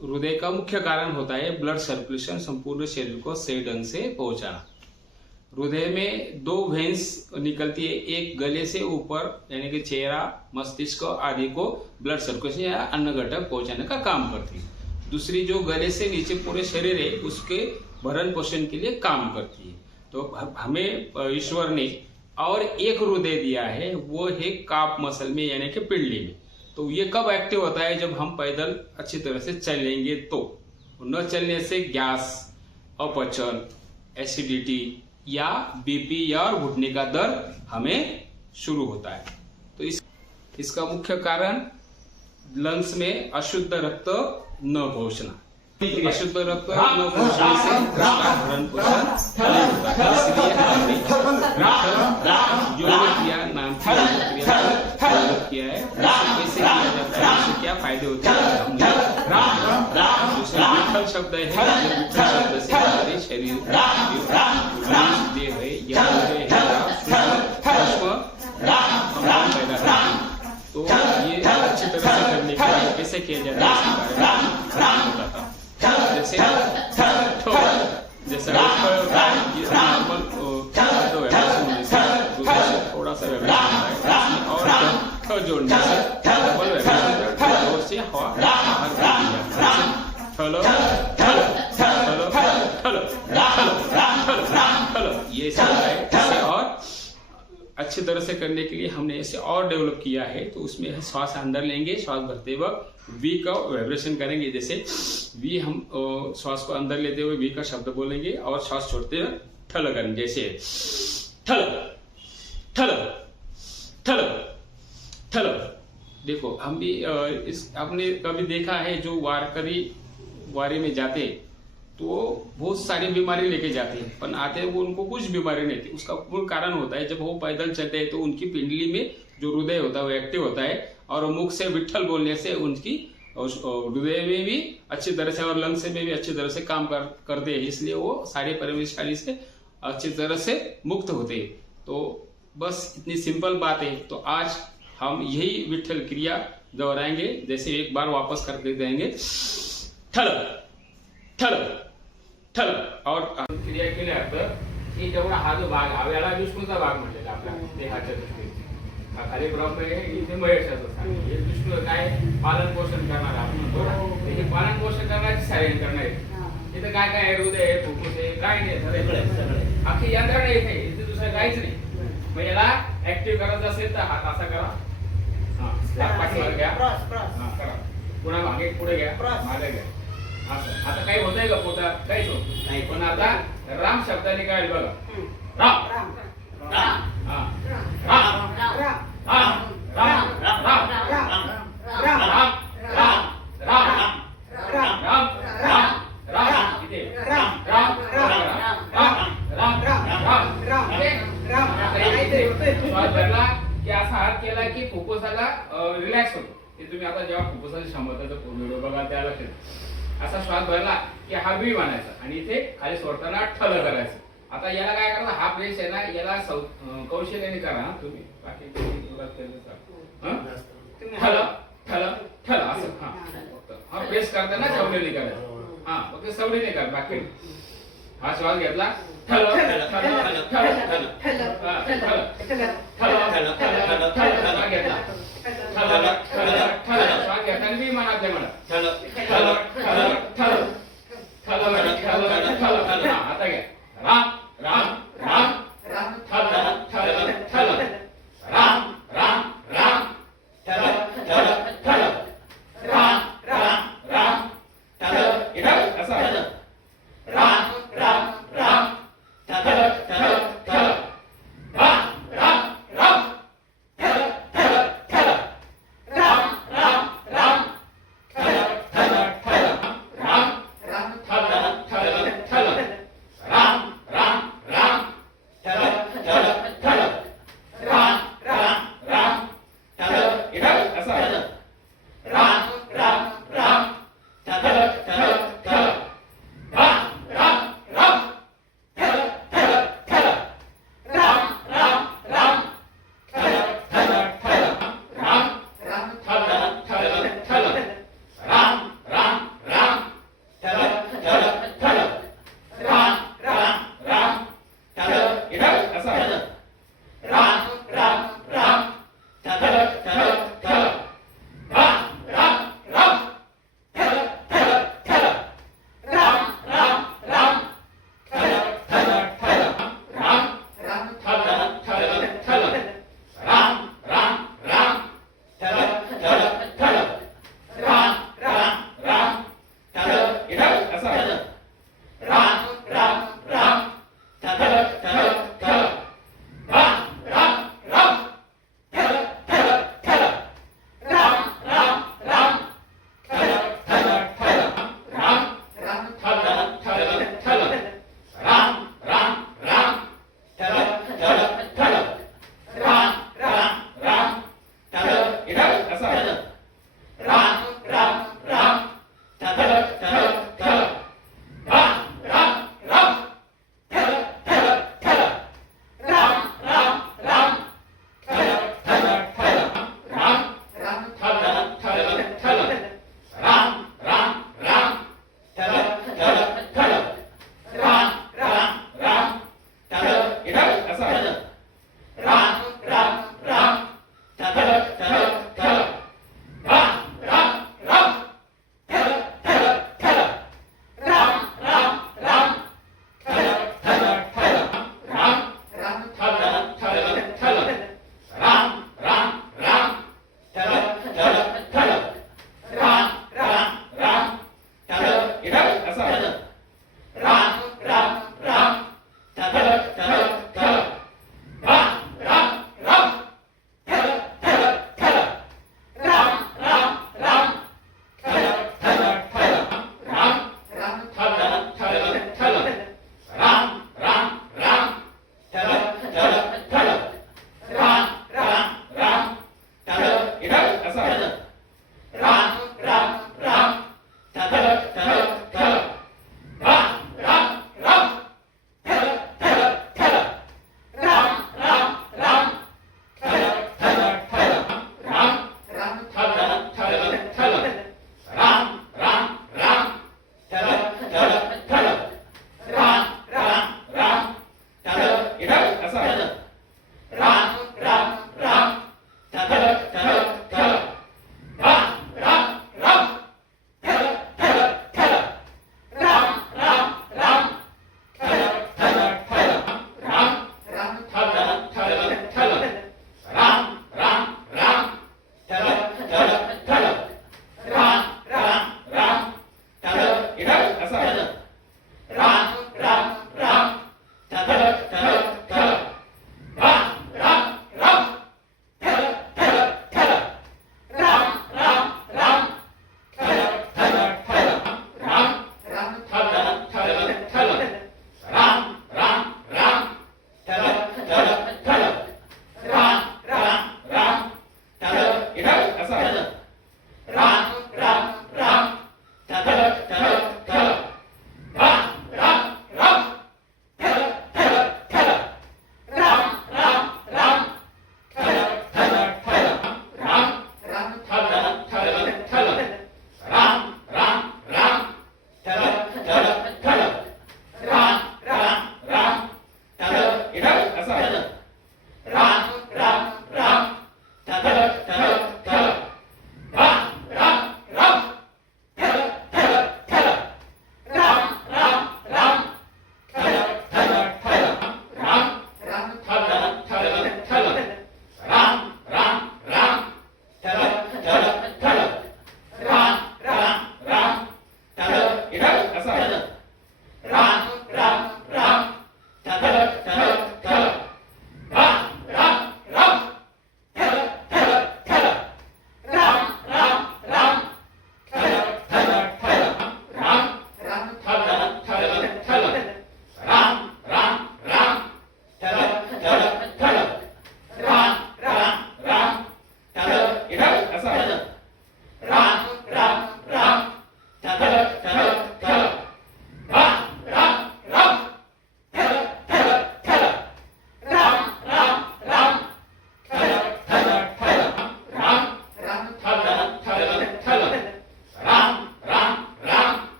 हृदय का मुख्य कारण होता है ब्लड सर्कुलेशन संपूर्ण शरीर को सही ढंग से पहुंचाना। हृदय में दो वेन्स निकलती है, एक गले से ऊपर यानी कि चेहरा, मस्तिष्क आदि को ब्लड सर्कुलेशन या अन्न घटक पहुंचाने का काम करती है। दूसरी जो गले से नीचे पूरे शरीर है उसके भरण पोषण के लिए काम करती है। तो हमें ईश्वर ने और एक हृदय दिया है, वो है काप मसल में यानी कि पिंडली में। तो ये कब एक्टिव होता है? जब हम पैदल अच्छी तरह से चलेंगे। तो न चलने से गैस, अपचन, एसिडिटी या बीपी या और घुटने का दर्द हमें शुरू होता है। तो इसका मुख्य कारण लंग्स में अशुद्ध रक्त न पहुंचना। अशुद्ध रक्त न पहुंचने से भरण पोषण नहीं होता है। इसलिए हमने योग क्रिया नाम की क्रिया किया है। कैसे किया जाता है, इससे क्या फायदे होते हैं, हमने विठल शब्द है, विठल शब्द से हमारे शरीर देह है या सूक्ष्म पैदा करते हैं। तो ये अच्छी तरह से करने के लिए कैसे किया जाता है इसके बारे में बताता हूँ। जैसे नॉर्मल थोड़ा सा और जोड़ने से डबल से हवा ये सब है। और अच्छी तरह से करने के लिए हमने इसे और डेवलप किया है। तो उसमें श्वास अंदर लेंगे, श्वास भरते वक्त वी का वाइब्रेशन करेंगे। जैसे वी हम श्वास को अंदर लेते हुए वी का शब्द बोलेंगे और श्वास छोड़ते हुए ठल करेंगे। जैसे ठल ठल ठल ठल। देखो हम भी आपने कभी देखा है जो वारी में जाते तो बहुत सारी बीमारी लेके जाते हैं, पर आते हैं वो उनको कुछ बीमारी नहीं थी। उसका मूल कारण होता है जब वो पैदल चलते हैं तो उनकी पिंडली में जो हृदय होता है वो एक्टिव होता है और मुख से विठल बोलने से उनकी हृदय में भी अच्छी तरह से और लंग्स में भी अच्छी तरह से काम करते हैं। इसलिए वो सारे परेशानी से अच्छी तरह से मुक्त होते हैं। तो बस इतनी सिंपल बात है। तो आज हम यही विठल क्रिया दोहराएंगे। जैसे एक बार वापस करके देंगे, ठल ठल ठल। और क्रिया केल्यानंतर ही जेवढा हा जो भाग हा याला विष्णूचा भाग म्हटलेला आपल्या देहाच्या दृष्टीने। खाली ब्रह्म आहे, इथे महेशाचं स्थान आहे। हे विष्णू काय पालन पोषण करणार आपण म्हणतो, हे पालन पोषण करण्याची सायन करणार आहे। इथे काय काय हृदय आहे, फुफ्फुस आहे, काय नाही सगळे अख्खी यंत्रणा इथे, इथे दुसरं काहीच नाही। मग याला ऍक्टिव्ह करायचं असेल तर हात असा करा, पाठीवर घ्या, करा, पुन्हा मागे पुढे घ्या, मागे घ्या, असं। आता काही होतंय का पोटात? काहीच होत नाही। पण आता राम शब्दाने काय बघा, राम राम राम राम राम राम राम राम इथे राम राम श्वास भरला की असा हात केला की फुफ्फुसाला रिलॅक्स होतो। हे तुम्ही आता जेव्हा फुफ्फुसाची क्षमताचा व्हिडिओ बघा त्या लक्षात असा श्वास भरला की हा बी म्हणायचा आणि इथे खाली सोडताना ठल करायचं। आता याला काय करायचं, हा प्रेस आहे ना याला कौशल्याने करा तुम्ही, बाकी ठल ठल ठल असं। हा प्रेस करताना सवडीने करायचं, हा फक्त सवडीने कर, बाकी हा श्वास घेतला ठल ठल ठल ठल ठल घेतला ठल ठल ठल श्वास घेताना मी मनातले म्हणत ठल ठल ठल ठल ठल ठल ठल। आता घ्या राम राम राम ठल ठल ठल राम राम राम ठल ठल ठल राम राम राम ठल इधर असं राम राम राम ठल ठल ठल राम राम राम ठल ठल ठल राम राम राम ठल ठल ठल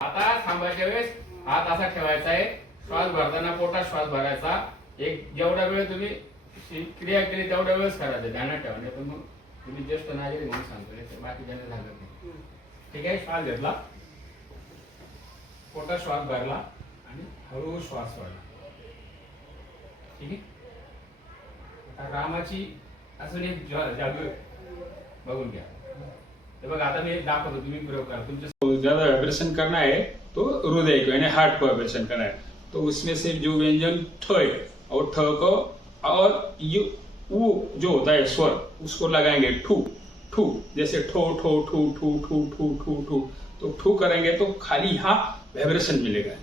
आता थांबायच्या वेळेस हात असा ठेवायचा आहे, श्वास भरताना पोटात श्वास भरायचा. एक जेवढा वेळ तुम्ही क्रिया केली तेवढ्या वेळच करायचं, ध्यानात ठेवा. नाही तर मग तुम्ही ज्येष्ठ नागरिक म्हणून सांगतो, बाकी ज्यांना लागत नाही. ठीक आहे, श्वास घेतला, पोटात श्वास भरला आणि हळू श्वास सोडला. ठीक आहे. आता रामाची अजून एक जादू बघून घ्या. हे बघा, आता मी दाखवतो, तुम्ही प्रयोग करा. तुमच्या ज्यादा वाइब्रेशन करना है तो हृदय को यानी हार्ट को वाइब्रेशन करना है. तो उसमें से जो व्यंजन ठ है और ठ को और यू ऊ जो होता है स्वर उसको लगाएंगे. ठू ठू, जैसे ठो ठो ठू ठू ठू ठू ठू ठू. तो ठू करेंगे तो खाली यहाँ वाइब्रेशन मिलेगा.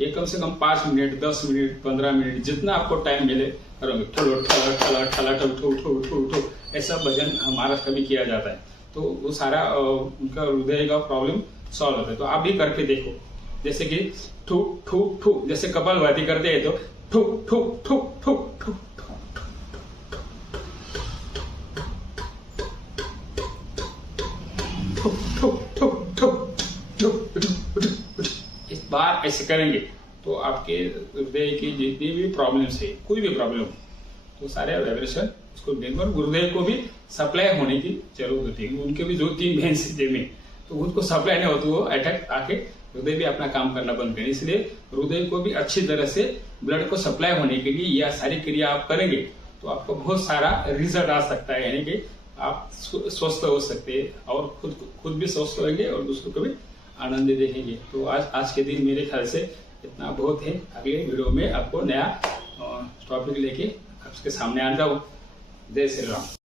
ये कम से कम 5 मिनट, 10 मिनट, 15 मिनट, जितना आपको टाइम मिले करोगे. ठलो ठला ठला ठला ठो ठो ठो ठो ठो, ऐसा भजन महाराष्ट्र में किया जाता है. तो वो सारा उनका हृदय का प्रॉब्लम सॉल्व होता है. तो आप भी करके देखो, जैसे कि ठू ठू ठू, जैसे कपालभाति करते हैं तो ठू ठू ठू ठू ठू. इस बार ऐसे करेंगे तो आपके हृदय की जितनी भी प्रॉब्लम्स है, कोई भी प्रॉब्लम तो सारे वाइब्रेशन उसको देंगे. और हृदय को भी सप्लाई होने की जरूरत होती है. उनके भी 2-3 वेन्स में तो उनको सप्लाई नहीं होती, वो अटैक आके हृदय भी अपना काम करना बंद करें. इसलिए हृदय को भी अच्छी तरह से ब्लड को सप्लाई होने के लिए यह सारी क्रिया आप करेंगे तो आपको बहुत सारा रिजल्ट आ सकता है. यानी कि आप स्वस्थ हो सकते हैं और खुद भी स्वस्थ होंगे और दूसरों को भी आनंद देखेंगे. तो आज के दिन मेरे ख्याल से इतना बहुत है. अगले वीडियो में आपको नया टॉपिक लेके आपके सामने आता हूँ. जय श्री राम.